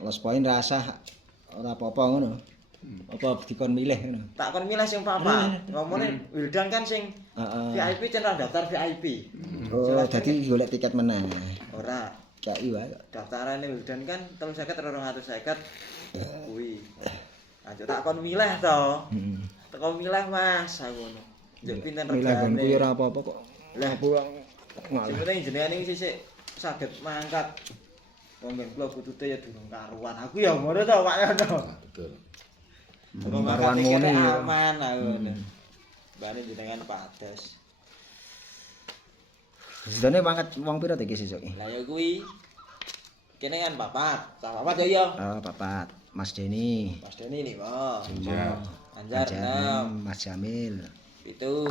Los poin rasah ora apa-apa ngono. Apa dikon milih ngono. Tak kon milih sing papat. Ngomongnya Wildan kan sing VIP cenah daftar VIP. Oh, dadi golek tiket meneh. Ora. Kai wae. Daftarane Wildan kan 350 250 kuwi. Aja tak kon milih to. Teko milih Mas aku ngono. Njuk pinten Milih regane. kuwi ora apa-apa kok. Lah pulang sing penting jenengan iki sisik saged mangkat. Wong kula butute ya durung karuan. Aku ya ngono to Pak Yono. Betul. karuan ngono ya. Aman aku ngono. Bane jenengan padas. Sedane mangkat wong pira iki sesuk iki? Lah ya kuwi kene kan papat. Cah papat ya iya. Oh, papat. Mas Deni. Mas Deni nih, Pak. Anjar. Anjar 6. Mas Jamil. Itu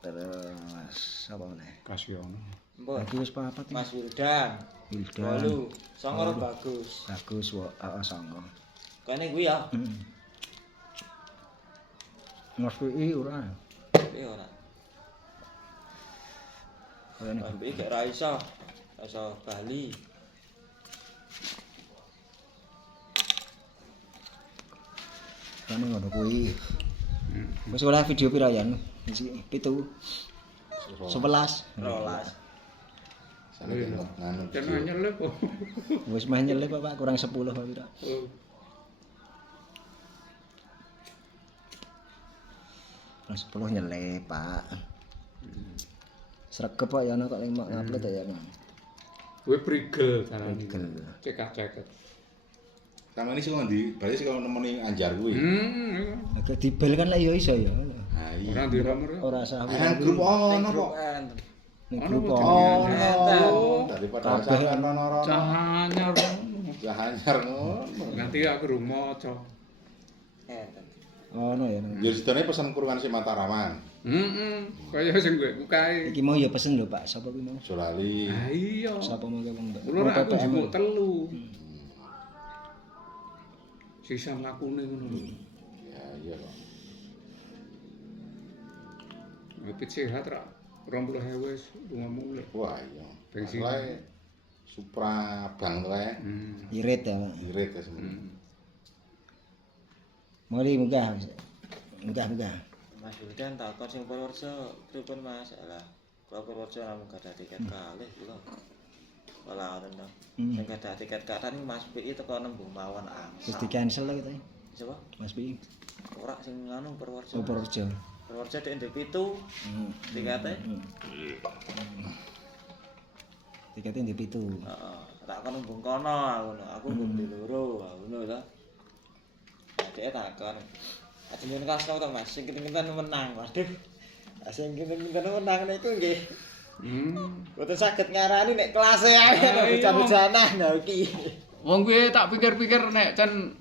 Terus apa meneh? Kasiono. Mbok Lagi wis papat iki. Mas Wildan. Wildan. 8. Songor bagus. Bagus wae, songo. Kene kuwi ya. Mas PI ora. Kuwi ora. Kene Ambil gak ra iso. Iso Bali. kene ngono kuwi. Wis oleh video pira ya? Isi 7. 11. 12. Sana nganu. Jangan nyelip kok. Wis meh nyelip Pak, kurang 10 Pak pira. Oh. Kurang 10 nyelip Pak. Sregep Pak ya ana kok ning ngupload ya. Kuwi prigel carane. Prigel. Cekak-ceket. Sama ini sih kalau di Bali sih kalau nemenin Anjar gue. Agak dibel kan lah ya iso ya. Nah, iya. Ora diromor. Ora sah. Grup ono kok. Ning Ono grup jenenge. Daripada sampean rono-rono. Cahanyar. Anyar ngono. Nanti aku rumoco. ono ya. Ya sidone pesen kurungan si Mataraman. Kaya sing gue kae. Iki mau ya pesen lho Pak, sapa ki mau? Solali. Ah iya. Sapa mau ke wong Mbak? Kulo nek aku njupuk telu. Sisa lakune ngono lho. Ya iya kok. Ngepit sehat ra. 20.000 wis lunga mulih. Wah iya. Bensin. Mulai Supra Bang tuh Irit ya Pak. irit ya semua. Mari munggah. Munggah. Mas Wildan takon sing Purworejo pripun Mas? Alah, kula Purworejo namung gadah tiket kalih kula. Ora ngoten to. Sing gadah tiket kathah niku Mas PI teko nembung mawon Wis angsal. di cancel lah kita. Coba Mas Pi. ora sing anu Purworejo. Oh Purworejo. Purworejo dhek ndek 7 tikete. Tiketnya di pitu. Heeh, tak kon nembung kono aku ngombe loro ngono to. Dhek takon. Ajeng kasno to Mas, sing kinten-kinten menang. Waduh. Sing kinten-kinten menang niku nggih. Boten saged ngarani nek kelase ae bocah-bocahan lho iki. Wong kuwi tak pikir-pikir nek can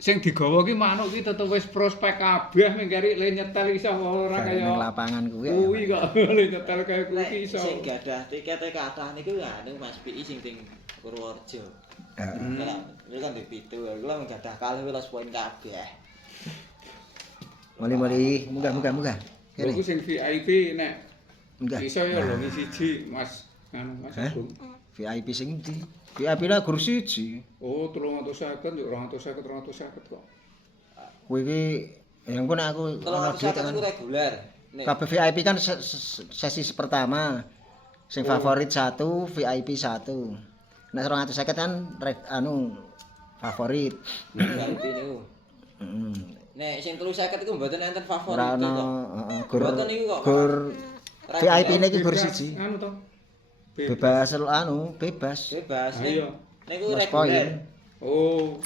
sing digawa ki manuk ki tetep wis prospek kabeh mengkari le nyetel iso ora kaya Ning lapangan kuwi. kuwi kok le nyetel kaya kuwi Nek iso. sing gadah tikete kathah niku anu Mas PI sing ting Purworejo. Heeh. Niku kan di 7, kula gadah kalih 12 poin kabeh. Mali munggah. Lha ku sing VIP nek Munggah. iso ya lho siji Mas anu Mas Agung. VIP sing ndi? VIP lah gur siji. Oh 350 yo 250 kok. Kowe iki yang pun aku Kalau ana duit kan kan. itu reguler. Nek Kabeh VIP kan sesi pertama. Sing favorit 1, VIP 1. Nek 250 kan anu favorit. VIP niku. Heeh. Nek sing 350 iku mboten enten favorit Ora kok. ono gur Mboten niku kok. gur Reguler. VIP iki gur siji. Anu to. Bebas bebas. Bebas. Ayo. Niku Mas reguler. Oh.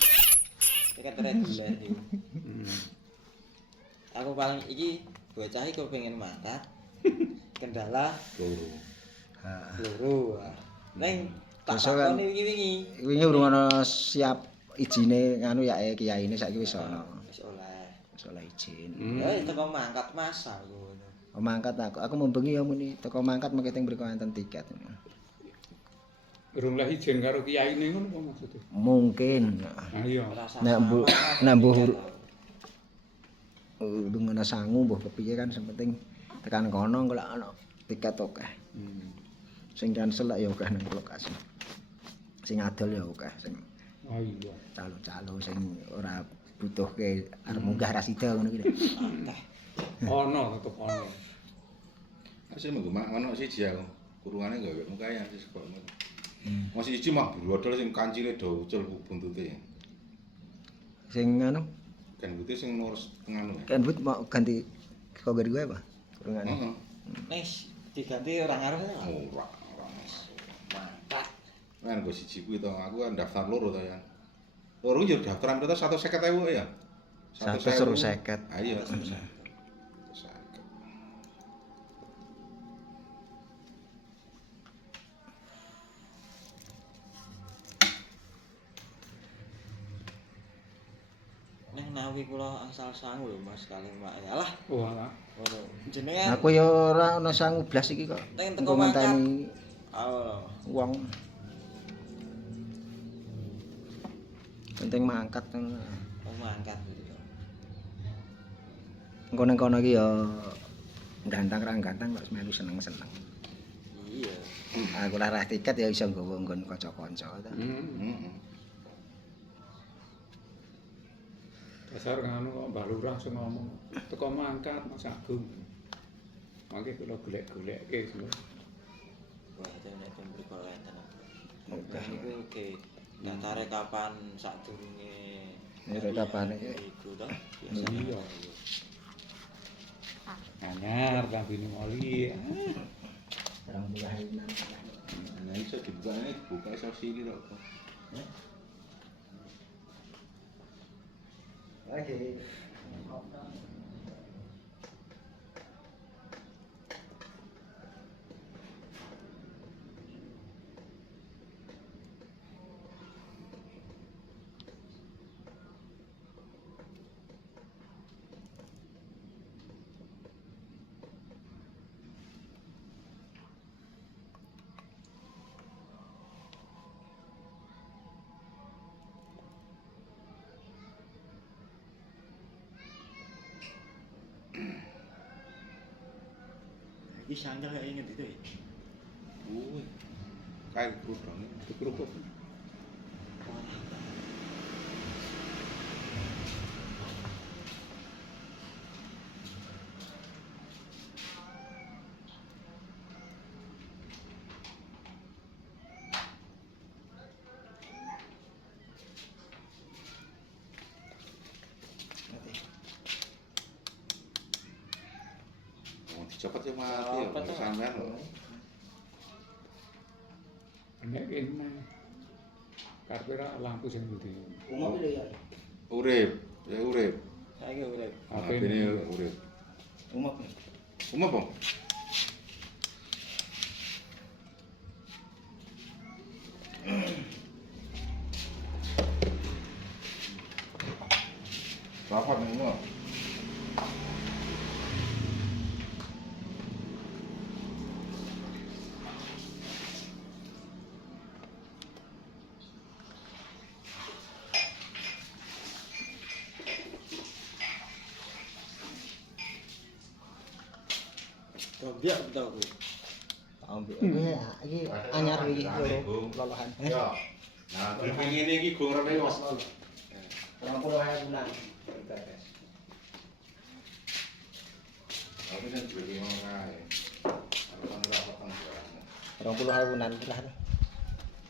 Tiket reguler niku. Aku paling iki bocah iki pengen mangkat. Kendala Loro. loro. Neng tak Besok kan- takoni wingi-wingi. Wingi urung ana siap ijine nganu ya kiyaine saiki wis ana. Wis oleh. Wis oleh izin. Ya teko mangkat Mas aku ngono. Mangkat aku membengi ya muni teko mangkat mengke teng mriku enten tiket. Urung lah ijen karo kiyaine ngono apa maksudnya? Mungkin. Ah iya. Rasa Nek sama, mbuh Mas. nek mbuh urung ana sangu mbuh kepiye kan sing penting tekan kono golek ana tiket akeh. Sing cancel lah ya akeh nang lokasi. Sing adol ya akeh sing Oh iya. Calo-calo sing ora butuhke arep munggah rasida ngono kuwi. Akeh. Ono tetep ono. Asih menggo ono siji aku. Kurungane gawe mukayan sih kok. Masih siji mah brodol sing kancile do ucul buntute. Sing anu, Kan putih sing lurus tengah nu. kan but mau ganti cover gue apa? Kurungan. Heeh. Nis diganti orang arep ya. Ora. Mantap. Kan gue siji kuwi to, aku kan daftar loro to ya. Loro yo daftaran kita 150.000 ya. 150. Ayo. Neng nawi kula asal sangu lho Mas kali Mbak. Yalah, Wah, ngono. Jenengan Aku ya ora ono sangu blas iki kok. Teng Engko teko ngenteni Allah. wong. Penting mangkat ngono. Oh mangkat gitu. Engko nang kono iki ya ganteng ra ganteng kok melu seneng-seneng. Iya. Aku larah tiket ya iso nggawa nggon kanca-kanca ta. Heeh. Dasar ngono kok Mbah Lurah sing ngomong. Teko mangkat Mas Agung. Mangke kula golek-golekke semua. Wah, tenan mriko enten. Oke. Niku oke. Datare kapan sadurunge Ya kapane iku to? Iya. Anyar lambene moli. Orang mulai nang. Nah, iso dibuka iso sini to. Oke. Iki sandal kaya inget itu ya. Kuwi. Kae kerudung. Dikerupuk. Wong dicopot ya mati ya Copot, sampean lho. Nek kene karepe ra lampu sing ndi. Umum lho ya. Urip, ya urip. Saiki urip. Apa Ini ini? urip. Umum. Umum apa? Rapat nih umum. Gobiak tau kuwi. Ambek iki anyar iki loro lolohan. Ya. Nah, briefing ini iki gue ngerti kok. 20.000 bulan. Aku kan briefing ngono kae. Aku kan rapat kan barang. 20.000 bulan lah.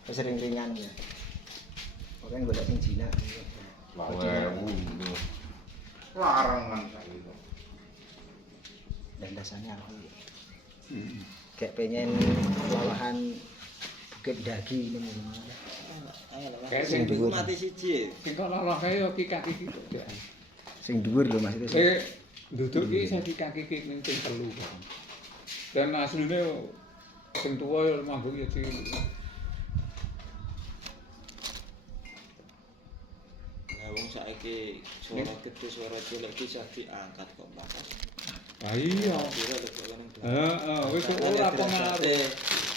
Wis ring-ringan ya. Oke golek sing Cina. Larangan saiki to. Dan dasarnya aku Heeh. kayak pengen lolohan bukit dagi ini. Ayo lah. Kayak Sing sing dhuwur. mati siji. Sing kok loloh kae yo ki kaki ki kok. Sing dhuwur lho Mas itu. Duduk ki sing kaki ki ning sing telu. Dan asline sing tuwa yo manggung ya cilik. Nah, wong saiki suara gede suara cilik iki iso diangkat kok bakas. Ah iya. Kira lek kok nang belakang. Heeh, wis kok ora pengaruh.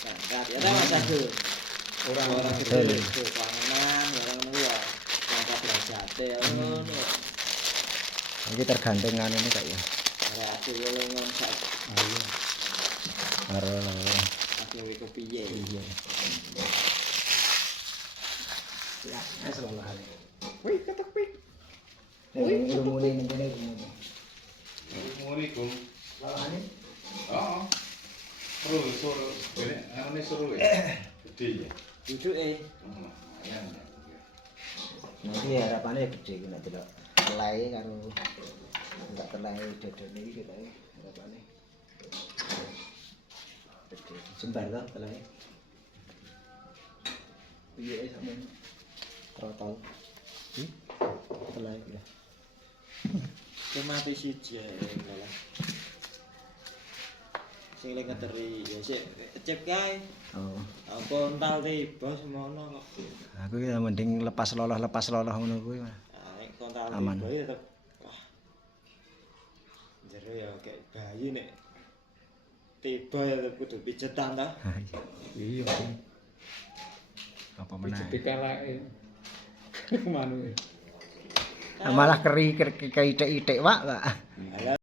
Angkat ya ta Mas Agus. Ora Suara pengaruh. gede itu kangenan barang ngono ya. Angkat derajate ngono. Iki tergantung anune kok ya. Ora aku yo ngon sak Ah iya. Karo aku iki kepiye. iya. Ya, selalu hal. Wih, ketek wih. Mulai ning kene rumune. Ngene Gum. Lawangane Heeh. Seru. Ini anune seru ya. Gede ya. Duduke Lumayan. nanti harapannya gede ku nek delok telai karo enggak telai dodone iki telai harapannya gede jembar to telai piye sampeyan trotol telai ya mati siji malah sing ling ngeteri ya sik cep kae oh kontal tiba semono kok aku ya mending lepas loloh ngono kuwi mah nek kontal Aman. tiba ya tetep wah jero ya kayak bayi nek tiba ya tetep kudu pijetan ta Iya. apa meneh Pijet kalake. Manu. malah keri itik-itik wak